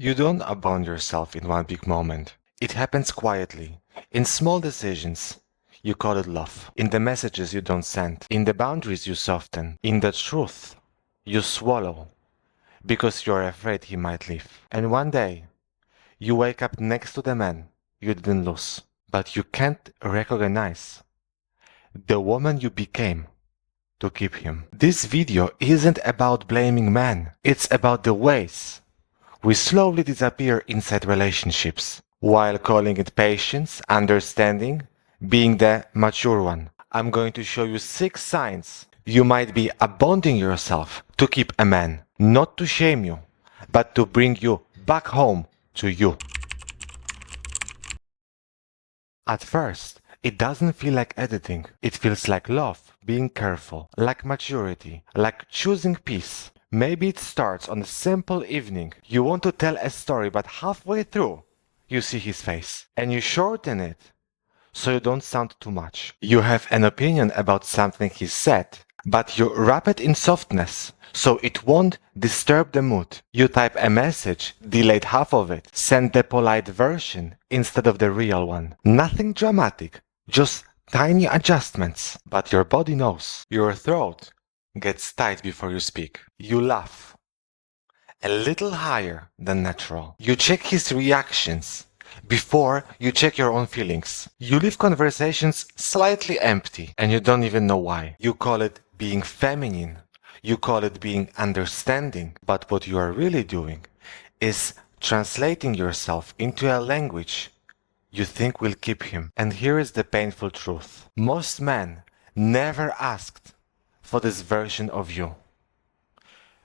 You don't abandon yourself in one big moment. It happens quietly, in small decisions. You call it love. In the messages you don't send, in the boundaries you soften, in the truth you swallow because you're afraid he might leave. And one day, you wake up next to the man you didn't lose, but you can't recognize the woman you became to keep him. This video isn't about blaming men, it's about the ways we slowly disappear inside relationships, while calling it patience, understanding, being the mature one. I'm going to show you 6 signs you might be abandoning yourself to keep a man, not to shame you, but to bring you back home to you. At first, it doesn't feel like editing. It feels like love, being careful, like maturity, like choosing peace. Maybe it starts on a simple evening. You want to tell a story, but halfway through, you see his face, and you shorten it so you don't sound too much. You have an opinion about something he said, but you wrap it in softness so it won't disturb the mood. You type a message, delete half of it, send the polite version instead of the real one. Nothing dramatic, just tiny adjustments. But your body knows. Your throat gets tight before you speak. You laugh a little higher than natural. You check his reactions before you check your own feelings. You leave conversations slightly empty and you don't even know why. You call it being feminine. You call it being understanding. But what you are really doing is translating yourself into a language you think will keep him. And here is the painful truth. Most men never asked for this version of you.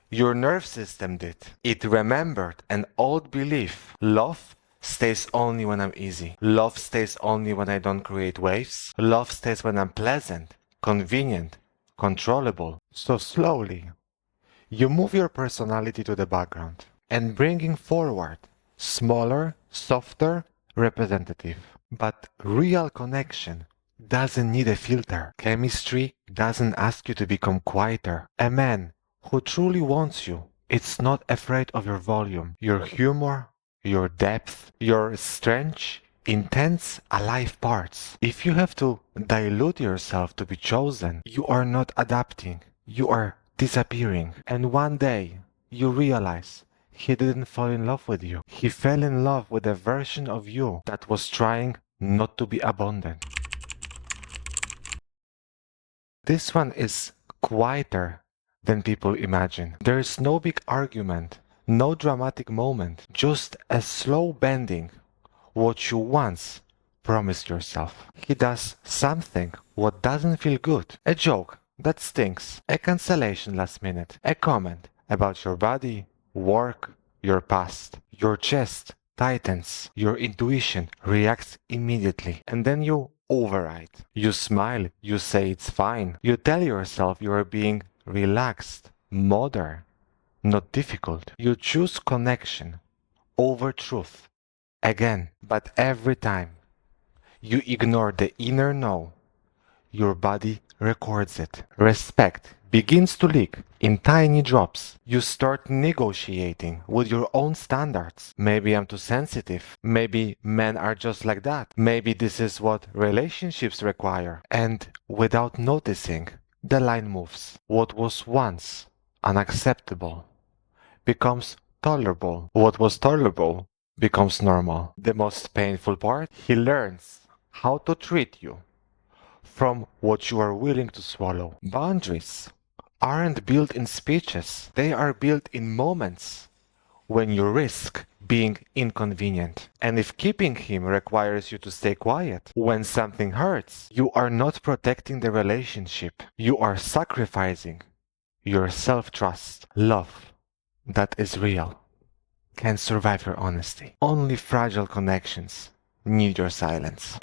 Your nerve system did. It remembered an old belief. Love stays only when I'm easy. Love stays only when I don't create waves. Love stays when I'm pleasant, convenient, controllable. So slowly, you move your personality to the background and bringing forward smaller, softer, representative. But real connection doesn't need a filter. Chemistry doesn't ask you to become quieter. A man who truly wants you, it's not afraid of your volume, your humor, your depth, your strange, intense, alive parts. If you have to dilute yourself to be chosen, you are not adapting, you are disappearing. And one day, you realize he didn't fall in love with you. He fell in love with a version of you that was trying not to be abandoned. This one is quieter than people imagine. There is no big argument, no dramatic moment, just a slow bending what you once promised yourself. He does something what doesn't feel good. A joke that stinks, a cancellation last minute, a comment about your body, work, your past. Your chest tightens, your intuition reacts immediately, and then you override. You smile, you say it's fine. You tell yourself you are being relaxed, modern, not difficult. You choose connection over truth. Again, but every time you ignore the inner no, your body records it. Respect begins to leak in tiny drops. You start negotiating with your own standards. Maybe I'm too sensitive. Maybe men are just like that. Maybe this is what relationships require. And without noticing, the line moves. What was once unacceptable becomes tolerable. What was tolerable becomes normal. The most painful part, he learns how to treat you from what you are willing to swallow. Boundaries aren't built in speeches, they are built in moments when you risk being inconvenient. And if keeping him requires you to stay quiet when something hurts, you are not protecting the relationship. You are sacrificing your self-trust. Love that is real can survive your honesty. Only fragile connections need your silence.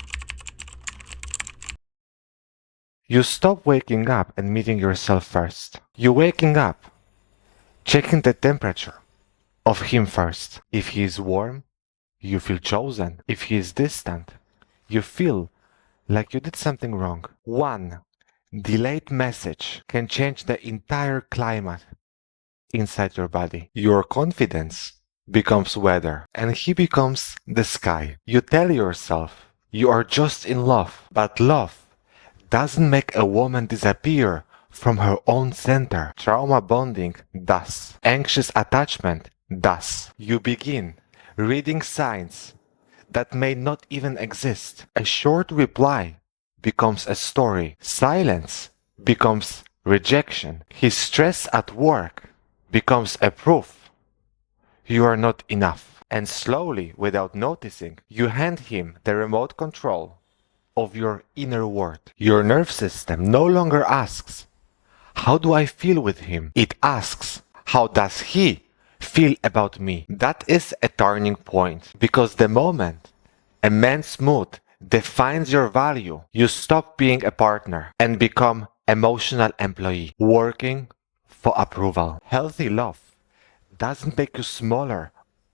You stop waking up and meeting yourself first. You waking up, checking the temperature of him first. If he is warm, you feel chosen. If he is distant, you feel like you did something wrong. One delayed message can change the entire climate inside your body. Your confidence becomes weather, and he becomes the sky. You tell yourself you are just in love, but love doesn't make a woman disappear from her own center. Trauma bonding does. Anxious attachment does. You begin reading signs that may not even exist. A short reply becomes a story. Silence becomes rejection. His stress at work becomes a proof you are not enough. And slowly, without noticing, you hand him the remote control of your inner world. Your nerve system no longer asks, how do I feel with him? It asks, how does he feel about me? That is a turning point, because the moment a man's mood defines your value, you stop being a partner and become emotional employee, working for approval. Healthy love doesn't make you smaller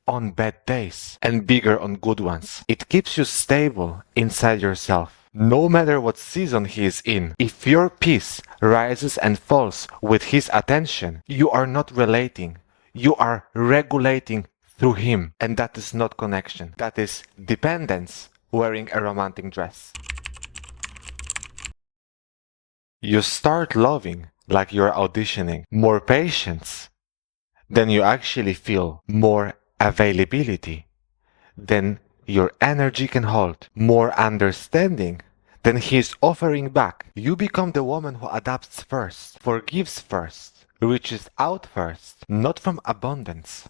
on bad days and bigger on good ones. It keeps you stable inside yourself. No matter what season he is in, if your peace rises and falls with his attention, you are not relating. You are regulating through him. And that is not connection. That is dependence wearing a romantic dress. You start loving like you're auditioning. More patience than you actually feel. More availability than your energy can hold. More understanding than he is offering back. You become the woman who adapts first, forgives first, reaches out first, not from abundance,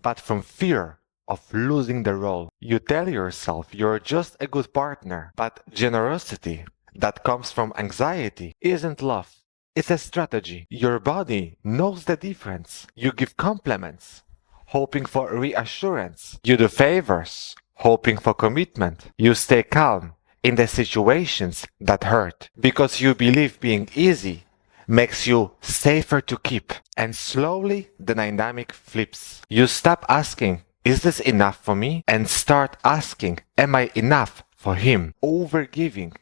but from fear of losing the role. You tell yourself you're just a good partner, but generosity that comes from anxiety isn't love. It's a strategy. Your body knows the difference. You give compliments, hoping for reassurance. You do favors, hoping for commitment. You stay calm in the situations that hurt, because you believe being easy makes you safer to keep. And slowly the dynamic flips. You stop asking, is this enough for me? And start asking, am I enough for him? Overgiving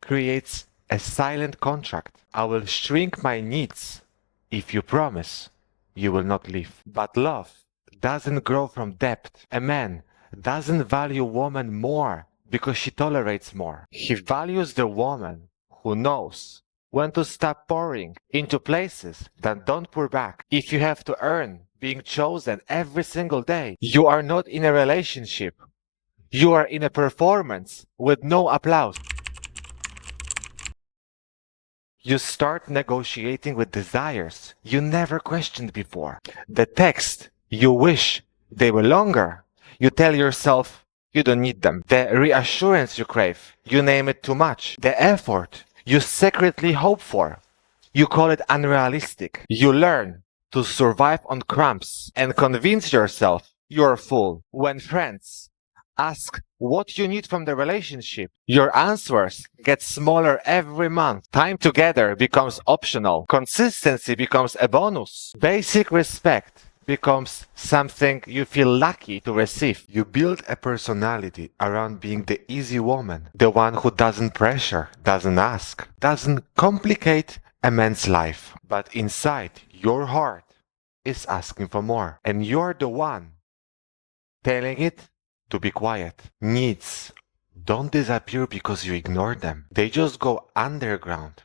creates a silent contract. I will shrink my needs if you promise you will not leave. But love doesn't grow from depth. A man doesn't value a woman more because she tolerates more. He values the woman who knows when to stop pouring into places that don't pour back. If you have to earn being chosen every single day, you are not in a relationship. You are in a performance with no applause. You start negotiating with desires you never questioned before. The text you wish they were longer. You tell yourself you don't need them. The reassurance you crave, you name it too much. The effort you secretly hope for, you call it unrealistic. You learn to survive on crumbs and convince yourself you're full. When friends ask what you need from the relationship, your answers get smaller every month. Time together becomes optional. Consistency becomes a bonus. Basic respect becomes something you feel lucky to receive. You build a personality around being the easy woman, the one who doesn't pressure, doesn't ask, doesn't complicate a man's life. But inside, your heart is asking for more. And you're the one telling it to be quiet. Needs don't disappear because you ignore them. They just go underground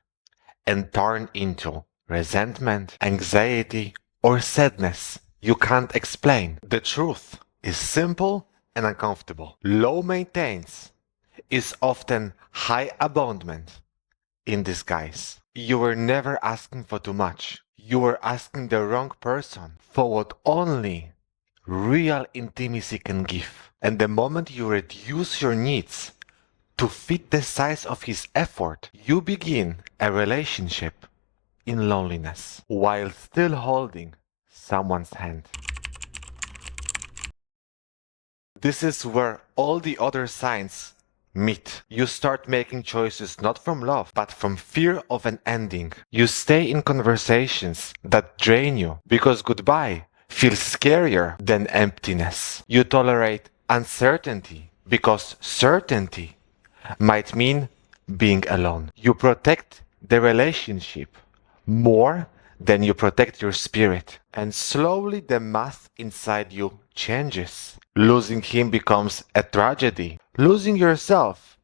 and turn into resentment, anxiety, or sadness you can't explain. The truth is simple and uncomfortable. Low maintenance is often high abandonment in disguise. You were never asking for too much. You were asking the wrong person for what only real intimacy can give. And the moment you reduce your needs to fit the size of his effort, you begin a relationship in loneliness while still holding someone's hand. This is where all the other signs meet. You start making choices not from love, but from fear of an ending. You stay in conversations that drain you because goodbye feels scarier than emptiness. You tolerate uncertainty because certainty might mean being alone. You protect the relationship more than you protect your spirit. And slowly the math inside you changes. Losing him becomes a tragedy. Losing yourself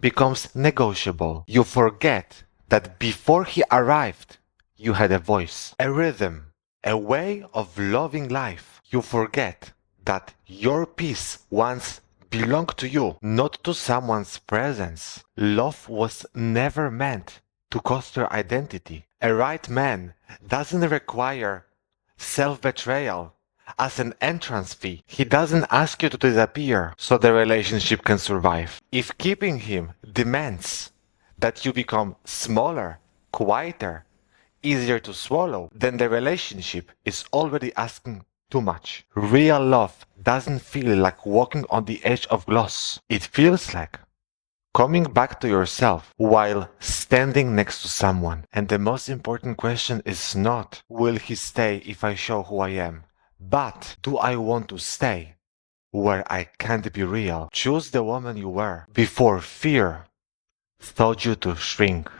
becomes negotiable. You forget that before he arrived, you had a voice, a rhythm, a way of loving life. You forget that your peace once belonged to you, not to someone's presence. Love was never meant to cost your identity. A right man doesn't require self-betrayal as an entrance fee. He doesn't ask you to disappear so the relationship can survive. If keeping him demands that you become smaller, quieter, easier to swallow, then the relationship is already asking too much. Real love doesn't feel like walking on the edge of glass. It feels like coming back to yourself while standing next to someone. And the most important question is not, will he stay if I show who I am? But, do I want to stay where I can't be real? Choose the woman you were before fear taught you to shrink.